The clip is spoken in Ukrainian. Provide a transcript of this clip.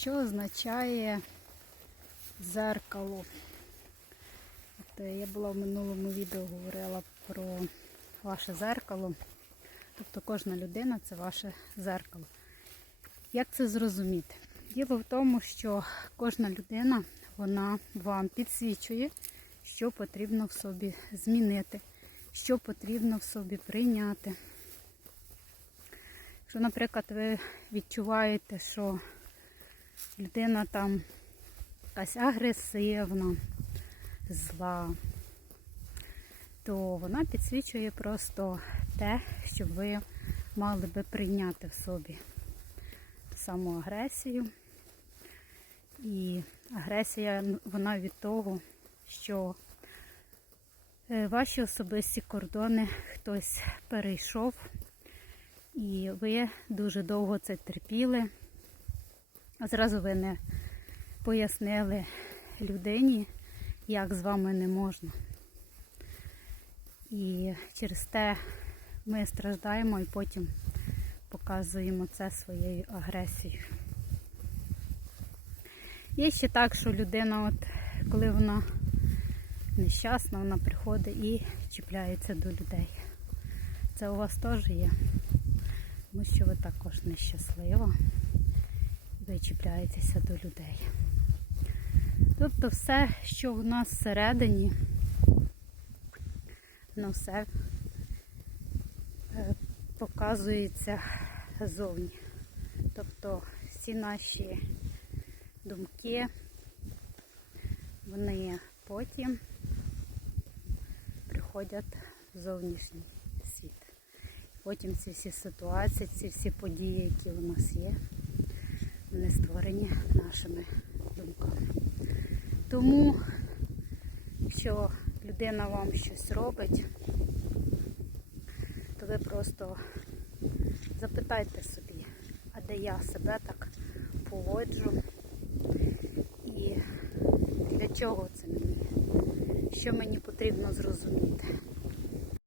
що означає зеркало? От е, я була в минулому відео говорила про ваше зеркало. Тобто кожна людина це ваше зеркало. Як це зрозуміти? Діло в тому, що кожна людина вона вам підсвічує, що потрібно в собі змінити, що потрібно в собі прийняти. Якщо, наприклад, ви відчуваєте, що людина там якась агресивна, зла, то вона підсвічує просто те, що ви мали би прийняти в собі саму агресію. І агресія вона від того, що е, ваші особисті кордони хтось перейшов, і ви дуже довго це терпіли. А зразу ви не пояснили людині, як з вами не можна. І через те ми страждаємо і потім показуємо це своєю агресією. Є ще так, що людина, от, коли вона нещасна, вона приходить і чіпляється до людей. Це у вас теж є, тому що ви також нещаслива, ви чіпляєтеся до людей. Тобто все, що в нас всередині, воно все е, показується зовні. Тобто всі наші думки, вони потім приходять в зовнішній світ. Потім ці всі ситуації, ці всі події, які у нас є, вони створені нашими думками. Тому, якщо людина вам щось робить, то ви просто запитайте собі, а де я себе так поводжу і для чого це мені? Що мені потрібно зрозуміти?